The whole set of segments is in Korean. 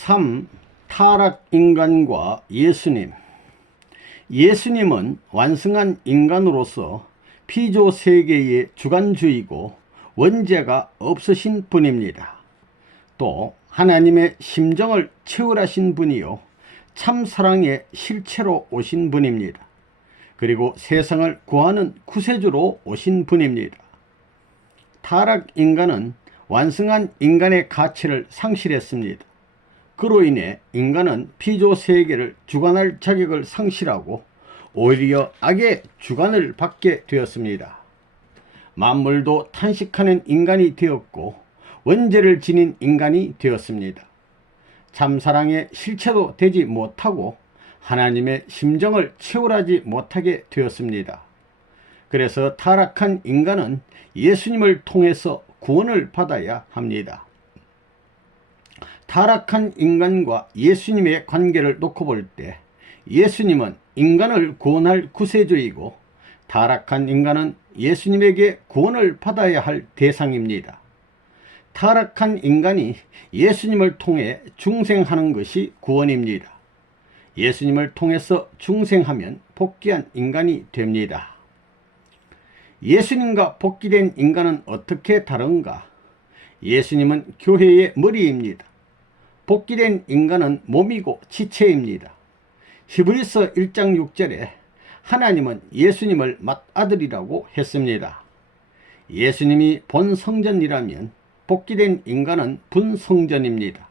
3. 타락 인간과 예수님. 예수님은 완성한 인간으로서 피조 세계의 주관주이고 원죄가 없으신 분입니다. 또 하나님의 심정을 채울하신 분이요 참 사랑의 실체로 오신 분입니다. 그리고 세상을 구하는 구세주로 오신 분입니다. 타락 인간은 완성한 인간의 가치를 상실했습니다. 그로 인해 인간은 피조 세계를 주관할 자격을 상실하고 오히려 악의 주관을 받게 되었습니다. 만물도 탄식하는 인간이 되었고 원죄를 지닌 인간이 되었습니다. 참사랑의 실체도 되지 못하고 하나님의 심정을 채울하지 못하게 되었습니다. 그래서 타락한 인간은 예수님을 통해서 구원을 받아야 합니다. 타락한 인간과 예수님의 관계를 놓고 볼 때 예수님은 인간을 구원할 구세주이고 타락한 인간은 예수님에게 구원을 받아야 할 대상입니다. 타락한 인간이 예수님을 통해 중생하는 것이 구원입니다. 예수님을 통해서 중생하면 복귀한 인간이 됩니다. 예수님과 복귀된 인간은 어떻게 다른가? 예수님은 교회의 머리입니다. 복귀된 인간은 몸이고 지체입니다. 히브리서 1장 6절에 하나님은 예수님을 맏아들이라고 했습니다. 예수님이 본성전이라면 복귀된 인간은 분성전입니다.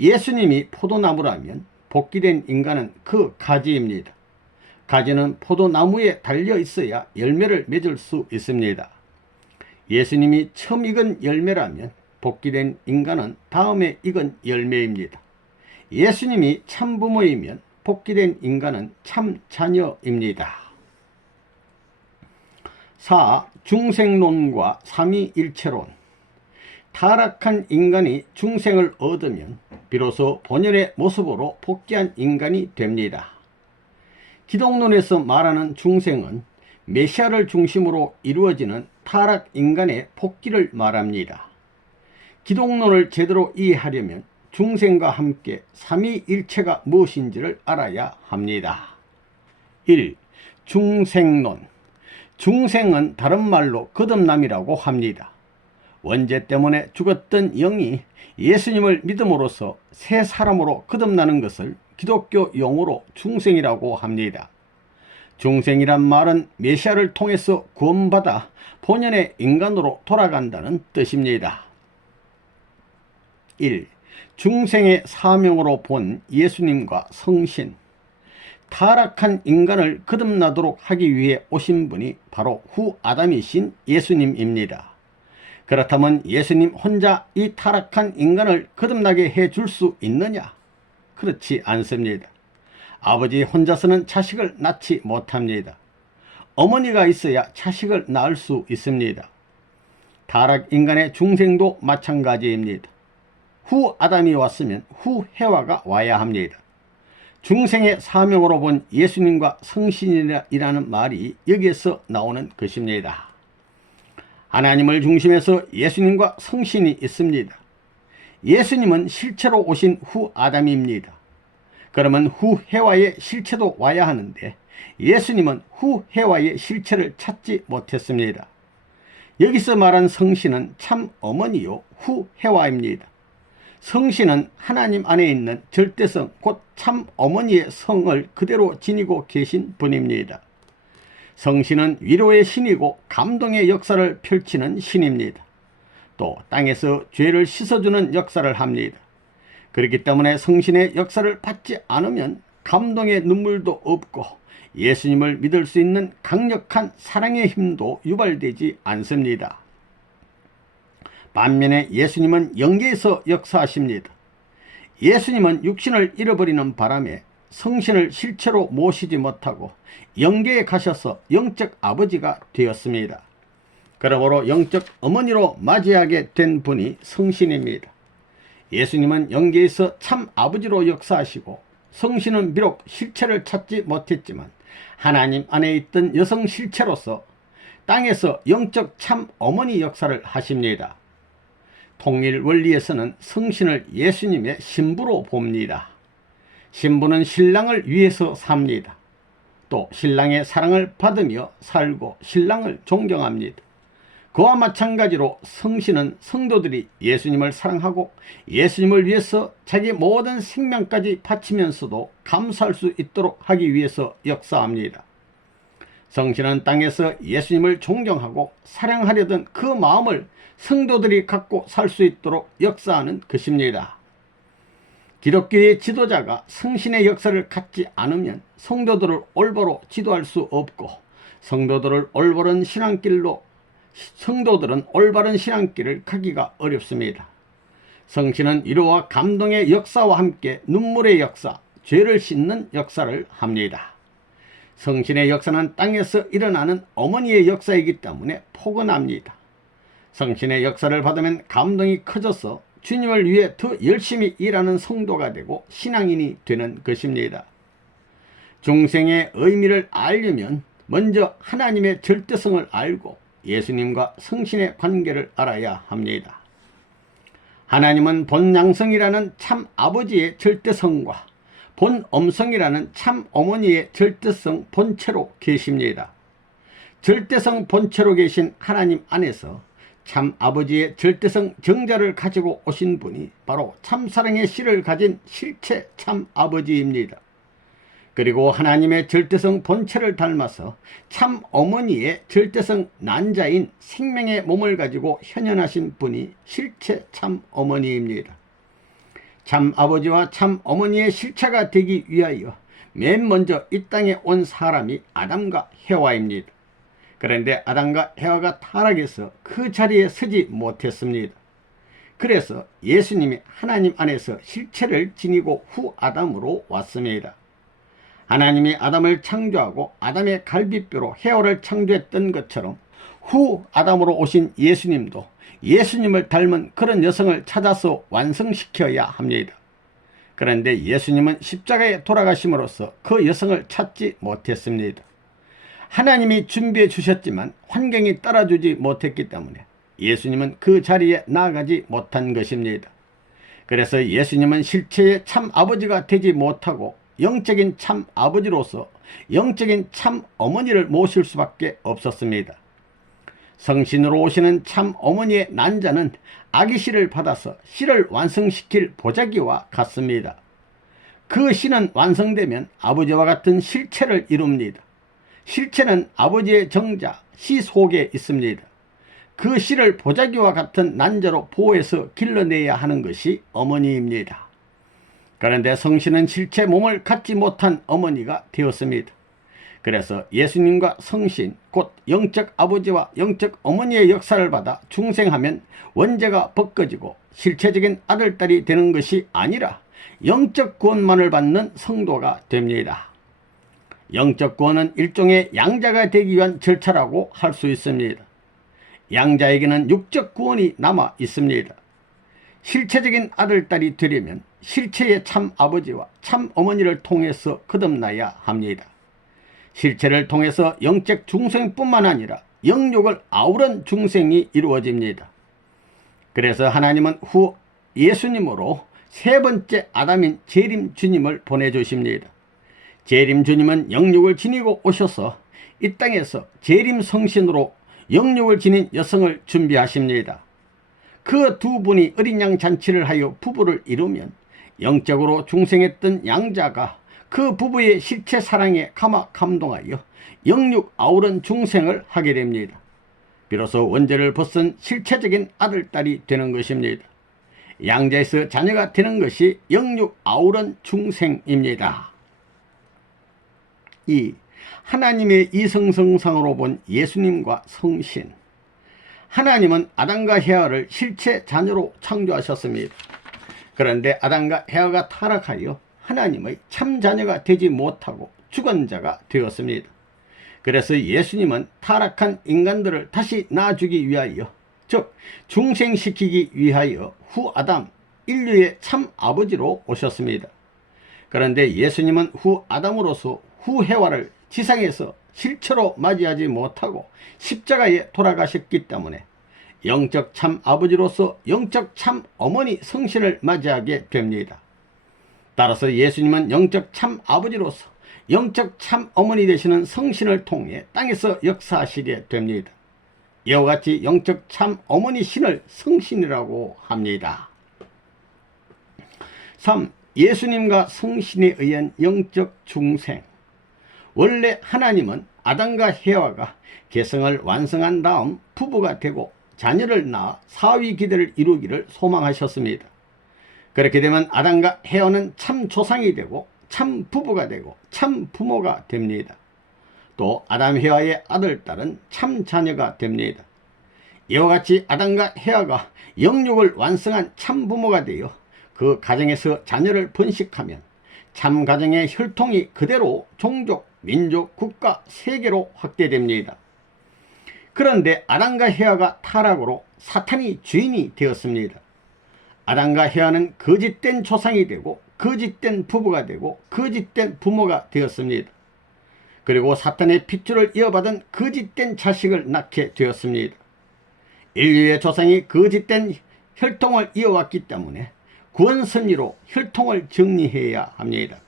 예수님이 포도나무라면 복귀된 인간은 그 가지입니다. 가지는 포도나무에 달려 있어야 열매를 맺을 수 있습니다. 예수님이 처음 익은 열매라면 복귀된 인간은 다음에 익은 열매입니다. 예수님이 참부모이면 복귀된 인간은 참 자녀입니다. 4. 중생론과 삼위일체론. 타락한 인간이 중생을 얻으면 비로소 본연의 모습으로 복귀한 인간이 됩니다. 기독론에서 말하는 중생은 메시아를 중심으로 이루어지는 타락 인간의 복귀를 말합니다. 기독론을 제대로 이해하려면 중생과 함께 삼위일체가 무엇인지를 알아야 합니다. 1. 중생론. 중생은 다른 말로 거듭남이라고 합니다. 원죄 때문에 죽었던 영이 예수님을 믿음으로써 새 사람으로 거듭나는 것을 기독교 용어로 중생이라고 합니다. 중생이란 말은 메시아를 통해서 구원받아 본연의 인간으로 돌아간다는 뜻입니다. 1. 중생의 사명으로 본 예수님과 성신. 타락한 인간을 거듭나도록 하기 위해 오신 분이 바로 후 아담이신 예수님입니다. 그렇다면 예수님 혼자 이 타락한 인간을 거듭나게 해줄 수 있느냐? 그렇지 않습니다. 아버지 혼자서는 자식을 낳지 못합니다. 어머니가 있어야 자식을 낳을 수 있습니다. 타락 인간의 중생도 마찬가지입니다. 후 아담이 왔으면 후 해와가 와야 합니다. 중생의 사명으로 본 예수님과 성신이라는 말이 여기에서 나오는 것입니다. 하나님을 중심해서 예수님과 성신이 있습니다. 예수님은 실체로 오신 후 아담입니다. 그러면 후 해와의 실체도 와야 하는데 예수님은 후 해와의 실체를 찾지 못했습니다. 여기서 말한 성신은 참 어머니요 후 해와입니다. 성신은 하나님 안에 있는 절대성 곧 참 어머니의 성을 그대로 지니고 계신 분입니다. 성신은 위로의 신이고 감동의 역사를 펼치는 신입니다. 또 땅에서 죄를 씻어주는 역사를 합니다. 그렇기 때문에 성신의 역사를 받지 않으면 감동의 눈물도 없고 예수님을 믿을 수 있는 강력한 사랑의 힘도 유발되지 않습니다. 반면에 예수님은 영계에서 역사하십니다. 예수님은 육신을 잃어버리는 바람에 성신을 실체로 모시지 못하고 영계에 가셔서 영적 아버지가 되었습니다. 그러므로 영적 어머니로 맞이하게 된 분이 성신입니다. 예수님은 영계에서 참 아버지로 역사하시고 성신은 비록 실체를 찾지 못했지만 하나님 안에 있던 여성 실체로서 땅에서 영적 참 어머니 역사를 하십니다. 통일 원리에서는 성신을 예수님의 신부로 봅니다. 신부는 신랑을 위해서 삽니다. 또 신랑의 사랑을 받으며 살고 신랑을 존경합니다. 그와 마찬가지로 성신은 성도들이 예수님을 사랑하고 예수님을 위해서 자기 모든 생명까지 바치면서도 감사할 수 있도록 하기 위해서 역사합니다. 성신은 땅에서 예수님을 존경하고 사랑하려던 그 마음을 성도들이 갖고 살 수 있도록 역사하는 것입니다. 기독교의 지도자가 성신의 역사를 갖지 않으면 성도들을 올바로 지도할 수 없고 성도들은 올바른 신앙길을 가기가 어렵습니다. 성신은 위로와 감동의 역사와 함께 눈물의 역사, 죄를 씻는 역사를 합니다. 성신의 역사는 땅에서 일어나는 어머니의 역사이기 때문에 포근합니다. 성신의 역사를 받으면 감동이 커져서 주님을 위해 더 열심히 일하는 성도가 되고 신앙인이 되는 것입니다. 중생의 의미를 알려면 먼저 하나님의 절대성을 알고 예수님과 성신의 관계를 알아야 합니다. 하나님은 본양성이라는 참 아버지의 절대성과 본엄성이라는 참 어머니의 절대성 본체로 계십니다. 절대성 본체로 계신 하나님 안에서 참 아버지의 절대성 정자를 가지고 오신 분이 바로 참사랑의 씨를 가진 실체 참 아버지입니다. 그리고 하나님의 절대성 본체를 닮아서 참 어머니의 절대성 난자인 생명의 몸을 가지고 현현하신 분이 실체 참 어머니입니다. 참 아버지와 참 어머니의 실체가 되기 위하여 맨 먼저 이 땅에 온 사람이 아담과 해와입니다. 그런데 아담과 해와가 타락해서 그 자리에 서지 못했습니다. 그래서 예수님이 하나님 안에서 실체를 지니고 후 아담으로 왔습니다. 하나님이 아담을 창조하고 아담의 갈비뼈로 해와를 창조했던 것처럼 후 아담으로 오신 예수님도 예수님을 닮은 그런 여성을 찾아서 완성시켜야 합니다. 그런데 예수님은 십자가에 돌아가심으로써 그 여성을 찾지 못했습니다. 하나님이 준비해 주셨지만 환경이 따라주지 못했기 때문에 예수님은 그 자리에 나아가지 못한 것입니다. 그래서 예수님은 실체의 참 아버지가 되지 못하고 영적인 참 아버지로서 영적인 참 어머니를 모실 수밖에 없었습니다. 성신으로 오시는 참 어머니의 난자는 아기 씨를 받아서 씨를 완성시킬 보자기와 같습니다. 그 씨는 완성되면 아버지와 같은 실체를 이룹니다. 실체는 아버지의 정자, 씨 속에 있습니다. 그 씨를 보자기와 같은 난자로 보호해서 길러내야 하는 것이 어머니입니다. 그런데 성신은 실체 몸을 갖지 못한 어머니가 되었습니다. 그래서 예수님과 성신, 곧 영적 아버지와 영적 어머니의 역사를 받아 중생하면 원죄가 벗겨지고 실체적인 아들딸이 되는 것이 아니라 영적 구원만을 받는 성도가 됩니다. 영적 구원은 일종의 양자가 되기 위한 절차라고 할 수 있습니다. 양자에게는 육적 구원이 남아 있습니다. 실체적인 아들딸이 되려면 실체의 참 아버지와 참 어머니를 통해서 거듭나야 합니다. 실체를 통해서 영적 중생뿐만 아니라 영육을 아우른 중생이 이루어집니다. 그래서 하나님은 후 예수님으로 세 번째 아담인 재림 주님을 보내주십니다. 재림 주님은 영육을 지니고 오셔서 이 땅에서 재림 성신으로 영육을 지닌 여성을 준비하십니다. 그 두 분이 어린 양 잔치를 하여 부부를 이루면 영적으로 중생했던 양자가 그 부부의 실체 사랑에 감동하여 영육 아우른 중생을 하게 됩니다. 비로소 원죄를 벗은 실체적인 아들딸이 되는 것입니다. 양자에서 자녀가 되는 것이 영육 아우른 중생입니다. 이 하나님의 이성성상으로 본 예수님과 성신. 하나님은 아담과 헤아를 실체 자녀로 창조하셨습니다. 그런데 아담과 헤아가 타락하여 하나님의 참 자녀가 되지 못하고 죽은 자가 되었습니다. 그래서 예수님은 타락한 인간들을 다시 낳아주기 위하여, 즉 중생시키기 위하여 후 아담, 인류의 참 아버지로 오셨습니다. 그런데 예수님은 후 아담으로서 후 해와를 지상에서 실체로 맞이하지 못하고 십자가에 돌아가셨기 때문에 영적 참 아버지로서 영적 참 어머니 성신을 맞이하게 됩니다. 따라서 예수님은 영적 참 아버지로서 영적 참 어머니 되시는 성신을 통해 땅에서 역사하시게 됩니다. 이와 같이 영적 참 어머니 신을 성신이라고 합니다. 3. 예수님과 성신에 의한 영적 중생. 원래 하나님은 아담과 해와가 개성을 완성한 다음 부부가 되고 자녀를 낳아 사위 기대를 이루기를 소망하셨습니다. 그렇게 되면 아담과 해와는 참 조상이 되고 참 부부가 되고 참 부모가 됩니다. 또 아담 해와의 아들 딸은 참 자녀가 됩니다. 이와 같이 아담과 해와가 영육을 완성한 참 부모가 되어 그 가정에서 자녀를 번식하면 참 가정의 혈통이 그대로 종족, 민족, 국가, 세계로 확대됩니다. 그런데 아담과 해와가 타락으로 사탄이 주인이 되었습니다. 아담과 해와는 거짓된 조상이 되고 거짓된 부부가 되고 거짓된 부모가 되었습니다. 그리고 사탄의 핏줄을 이어받은 거짓된 자식을 낳게 되었습니다. 인류의 조상이 거짓된 혈통을 이어왔기 때문에 구원 섭리로 혈통을 정리해야 합니다.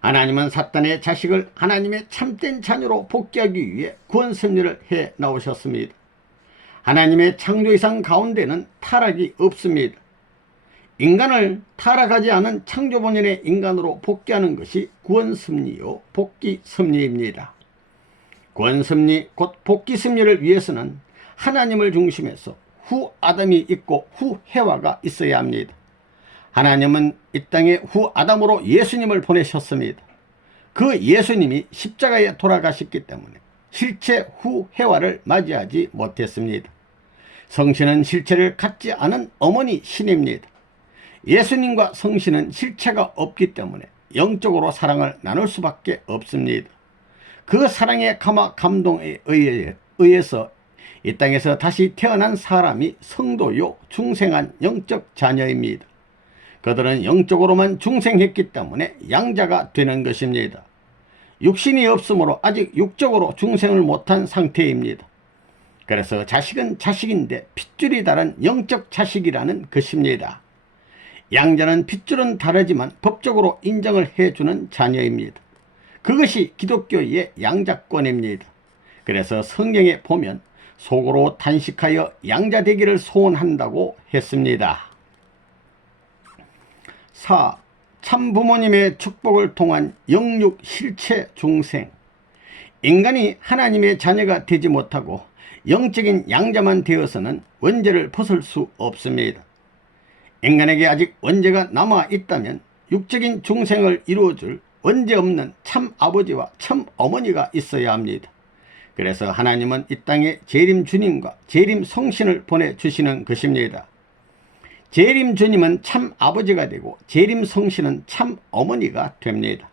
하나님은 사탄의 자식을 하나님의 참된 자녀로 복귀하기 위해 구원 섭리를 해 나오셨습니다. 하나님의 창조 이상 가운데는 타락이 없습니다. 인간을 타락하지 않은 창조 본연의 인간으로 복귀하는 것이 구원 섭리요 복귀 섭리입니다. 구원 섭리 곧 복귀 섭리를 위해서는 하나님을 중심해서 후 아담이 있고 후 해와가 있어야 합니다. 하나님은 이 땅에 후 아담으로 예수님을 보내셨습니다. 그 예수님이 십자가에 돌아가셨기 때문에 실체 후 해와를 맞이하지 못했습니다. 성신은 실체를 갖지 않은 어머니 신입니다. 예수님과 성신은 실체가 없기 때문에 영적으로 사랑을 나눌 수밖에 없습니다. 그 사랑의 감동에 의해서 이 땅에서 다시 태어난 사람이 성도요 중생한 영적 자녀입니다. 그들은 영적으로만 중생했기 때문에 양자가 되는 것입니다. 육신이 없으므로 아직 육적으로 중생을 못한 상태입니다. 그래서 자식은 자식인데 핏줄이 다른 영적 자식이라는 것입니다. 양자는 핏줄은 다르지만 법적으로 인정을 해주는 자녀입니다. 그것이 기독교의 양자권입니다. 그래서 성경에 보면 속으로 단식하여 양자 되기를 소원한다고 했습니다. 4. 참부모님의 축복을 통한 영육 실체 중생. 인간이 하나님의 자녀가 되지 못하고 영적인 양자만 되어서는 원죄를 벗을 수 없습니다. 인간에게 아직 원죄가 남아있다면 육적인 중생을 이루어줄 원죄 없는 참 아버지와 참 어머니가 있어야 합니다. 그래서 하나님은 이 땅에 재림 주님과 재림 성신을 보내주시는 것입니다. 재림 주님은 참 아버지가 되고 재림 성신은 참 어머니가 됩니다.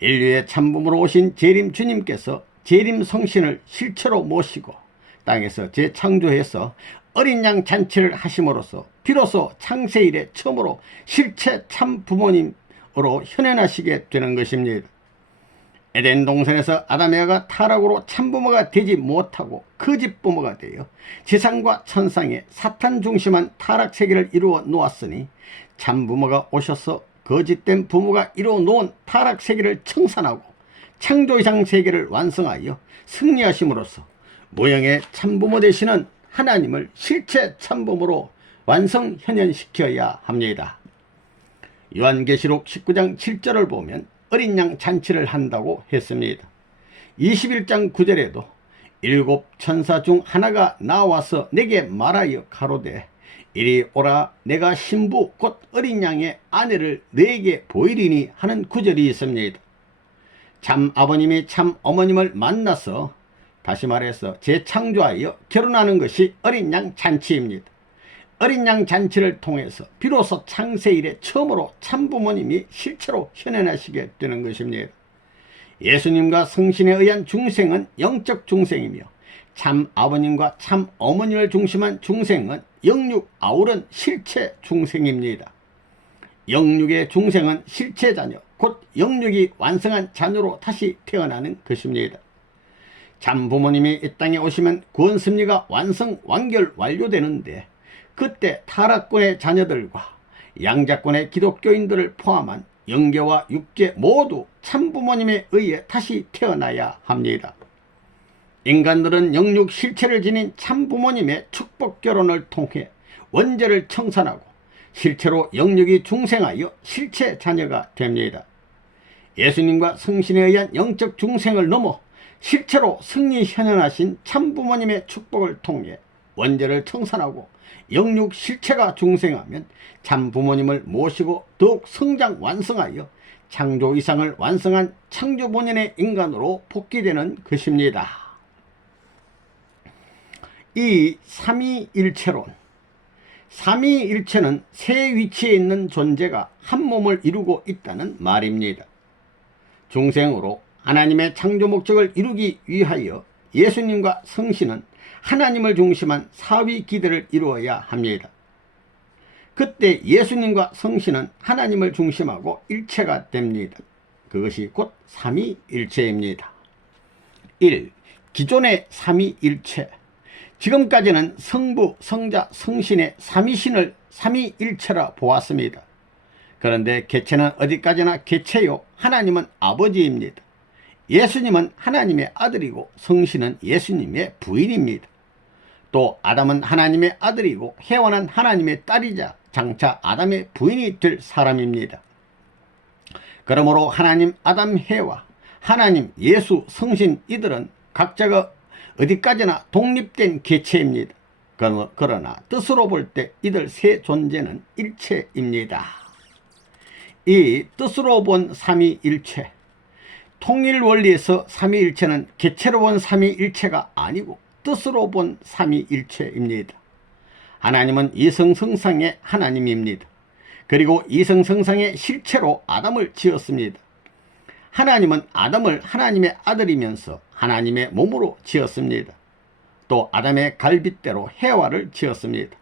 인류의 참부모로 오신 재림 주님께서 재림 성신을 실체로 모시고 땅에서 재창조해서 어린 양 잔치를 하심으로써 비로소 창세 이래 처음으로 실체 참 부모님으로 현현하시게 되는 것입니다. 에덴 동산에서 아담에가 타락으로 참부모가 되지 못하고 거짓 부모가 되어 지상과 천상에 사탄 중심한 타락 세계를 이루어 놓았으니 참부모가 오셔서 거짓된 부모가 이루어 놓은 타락 세계를 청산하고 창조 이상 세계를 완성하여 승리하심으로써 모형의 참부모 되시는 하나님을 실체 참부모로 완성 현현시켜야 합니다. 요한계시록 19장 7절을 보면 어린 양 잔치를 한다고 했습니다. 21장 9절에도 일곱 천사 중 하나가 나와서 내게 말하여 가로되 이리 오라 내가 신부 곧 어린 양의 아내를 너에게 보이리니 하는 구절이 있습니다. 참 아버님이 참 어머님을 만나서 다시 말해서 재창조하여 결혼하는 것이 어린 양 잔치입니다. 어린 양 잔치를 통해서 비로소 창세 이래 처음으로 참부모님이 실체로 현현하시게 되는 것입니다. 예수님과 성신에 의한 중생은 영적 중생이며 참 아버님과 참 어머니를 중심한 중생은 영육 아우른 실체 중생입니다. 영육의 중생은 실체 자녀 곧 영육이 완성한 자녀로 다시 태어나는 것입니다. 참 부모님이 이 땅에 오시면 구원 섭리가 완료되는데, 그때 타락권의 자녀들과 양자권의 기독교인들을 포함한 영계와 육계 모두 참 부모님에 의해 다시 태어나야 합니다. 인간들은 영육 실체를 지닌 참 부모님의 축복 결혼을 통해 원죄를 청산하고 실체로 영육이 중생하여 실체 자녀가 됩니다. 예수님과 성신에 의한 영적 중생을 넘어 실체로 승리 현현하신 참 부모님의 축복을 통해 원죄를 청산하고 영육 실체가 중생하면 참 부모님을 모시고 더욱 성장 완성하여 창조 이상을 완성한 창조 본연의 인간으로 복귀되는 것입니다. 이 삼위일체론, 삼위일체는 세 위치에 있는 존재가 한 몸을 이루고 있다는 말입니다. 중생으로 하나님의 창조 목적을 이루기 위하여 예수님과 성신은 하나님을 중심한 사위 기대를 이루어야 합니다. 그때 예수님과 성신은 하나님을 중심하고 일체가 됩니다. 그것이 곧 삼위일체입니다. 1. 기존의 삼위일체. 지금까지는 성부, 성자, 성신의 삼위신을 삼위일체라 보았습니다. 그런데 개체는 어디까지나 개체요, 하나님은 아버지입니다. 예수님은 하나님의 아들이고 성신은 예수님의 부인입니다. 또 아담은 하나님의 아들이고 해와는 하나님의 딸이자 장차 아담의 부인이 될 사람입니다. 그러므로 하나님, 아담, 해와, 하나님, 예수, 성신, 이들은 각자가 어디까지나 독립된 개체입니다. 그러나 뜻으로 볼 때 이들 세 존재는 일체입니다. 이 뜻으로 본 삼위일체, 통일 원리에서 삼위일체는 개체로 본 삼위일체가 아니고 뜻으로 본 삼위일체입니다. 하나님은 이성성상의 하나님입니다. 그리고 이성성상의 실체로 아담을 지었습니다. 하나님은 아담을 하나님의 아들이면서 하나님의 몸으로 지었습니다. 또 아담의 갈빗대로 해와를 지었습니다.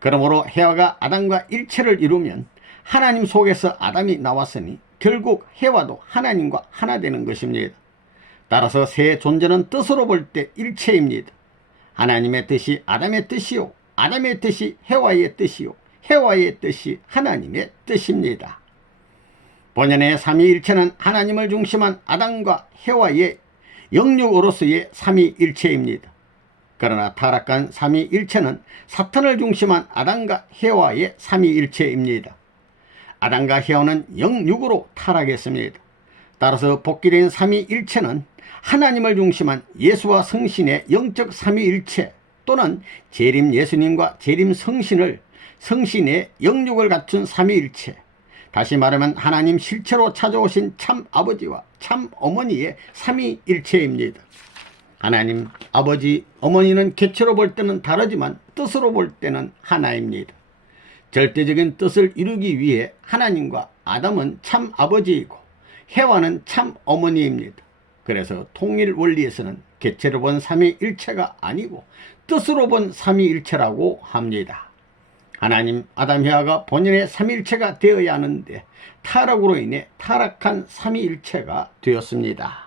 그러므로 해와가 아담과 일체를 이루면 하나님 속에서 아담이 나왔으니 결국 해와도 하나님과 하나 되는 것입니다. 따라서 세 존재는 뜻으로 볼 때 일체입니다. 하나님의 뜻이 아담의 뜻이요, 아담의 뜻이 해와의 뜻이요, 해와의 뜻이 하나님의 뜻입니다. 본연의 삼위일체는 하나님을 중심한 아담과 해와의 영육으로서의 삼위일체입니다. 그러나 타락한 삼위일체는 사탄을 중심한 아담과 해와의 삼위일체입니다. 아담과 해와는 영육으로 타락했습니다. 따라서 복귀된 삼위일체는 하나님을 중심한 예수와 성신의 영적 삼위일체 또는 재림 예수님과 재림 성신의 영육을 갖춘 삼위일체, 다시 말하면 하나님 실체로 찾아오신 참 아버지와 참 어머니의 삼위일체입니다. 하나님, 아버지, 어머니는 개체로 볼 때는 다르지만 뜻으로 볼 때는 하나입니다. 절대적인 뜻을 이루기 위해 하나님과 아담은 참 아버지이고 해와는 참 어머니입니다. 그래서 통일 원리에서는 개체로 본 삼위일체가 아니고 뜻으로 본 삼위일체라고 합니다. 하나님, 아담, 해와가 본연의 삼위일체가 되어야 하는데 타락으로 인해 타락한 삼위일체가 되었습니다.